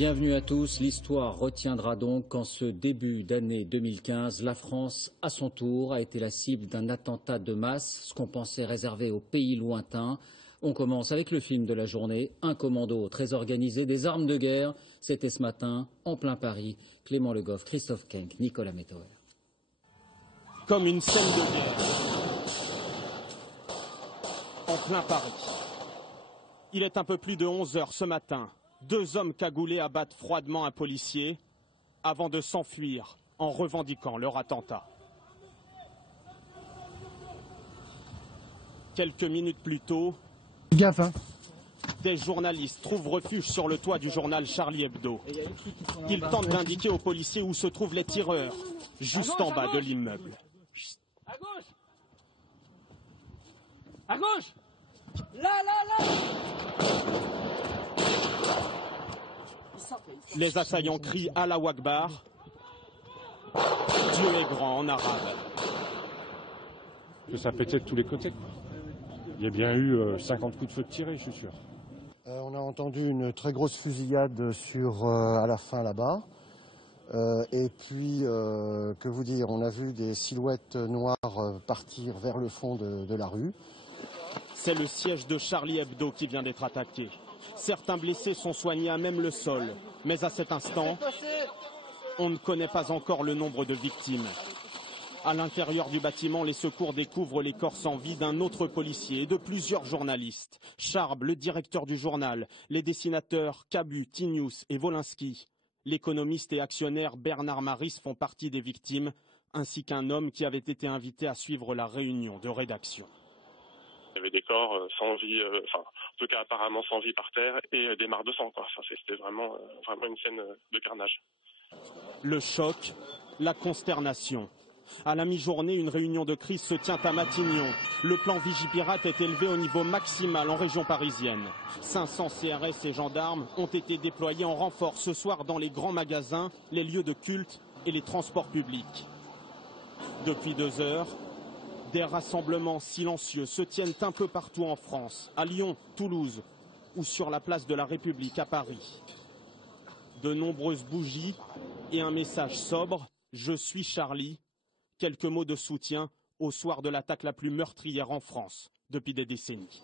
Bienvenue à tous. L'histoire retiendra donc qu'en ce début d'année 2015, la France, à son tour, a été la cible d'un attentat de masse, ce qu'on pensait réservé aux pays lointains. On commence avec le film de la journée, Un commando très organisé, des armes de guerre. C'était ce matin, en plein Paris. Clément Le Goff, Christophe Kenck, Nicolas Métoer. Comme une scène de guerre, en plein Paris. Il est un peu plus de 11 heures ce matin. 2 hommes cagoulés abattent froidement un policier avant de s'enfuir en revendiquant leur attentat. Quelques minutes plus tôt, des journalistes trouvent refuge sur le toit du journal Charlie Hebdo. Ils tentent d'indiquer aux policiers où se trouvent les tireurs, juste en bas de l'immeuble. À gauche! À gauche! Là! Les assaillants crient Allahu Akbar. Dieu est grand en arabe. Que ça pétait de tous les côtés. Il y a bien eu 50 coups de feu de tirés, je suis sûr. On a entendu une très grosse fusillade à la fin là-bas. Et puis, que vous dire, on a vu des silhouettes noires partir vers le fond de la rue. C'est le siège de Charlie Hebdo qui vient d'être attaqué. Certains blessés sont soignés à même le sol. Mais à cet instant, on ne connaît pas encore le nombre de victimes. À l'intérieur du bâtiment, les secours découvrent les corps sans vie d'un autre policier et de plusieurs journalistes. Charb, le directeur du journal, les dessinateurs Cabu, Tinius et Wolinski. L'économiste et actionnaire Bernard Maris font partie des victimes, ainsi qu'un homme qui avait été invité à suivre la réunion de rédaction. Il y avait des corps sans vie, en tout cas apparemment sans vie par terre et des mares de sang. C'était vraiment une scène de carnage. Le choc, la consternation. À la mi-journée, une réunion de crise se tient à Matignon. Le plan Vigipirate est élevé au niveau maximal en région parisienne. 500 CRS et gendarmes ont été déployés en renfort ce soir dans les grands magasins, les lieux de culte et les transports publics. Depuis 2 heures, des rassemblements silencieux se tiennent un peu partout en France, à Lyon, Toulouse ou sur la place de la République à Paris. De nombreuses bougies et un message sobre, « Je suis Charlie », quelques mots de soutien au soir de l'attaque la plus meurtrière en France depuis des décennies.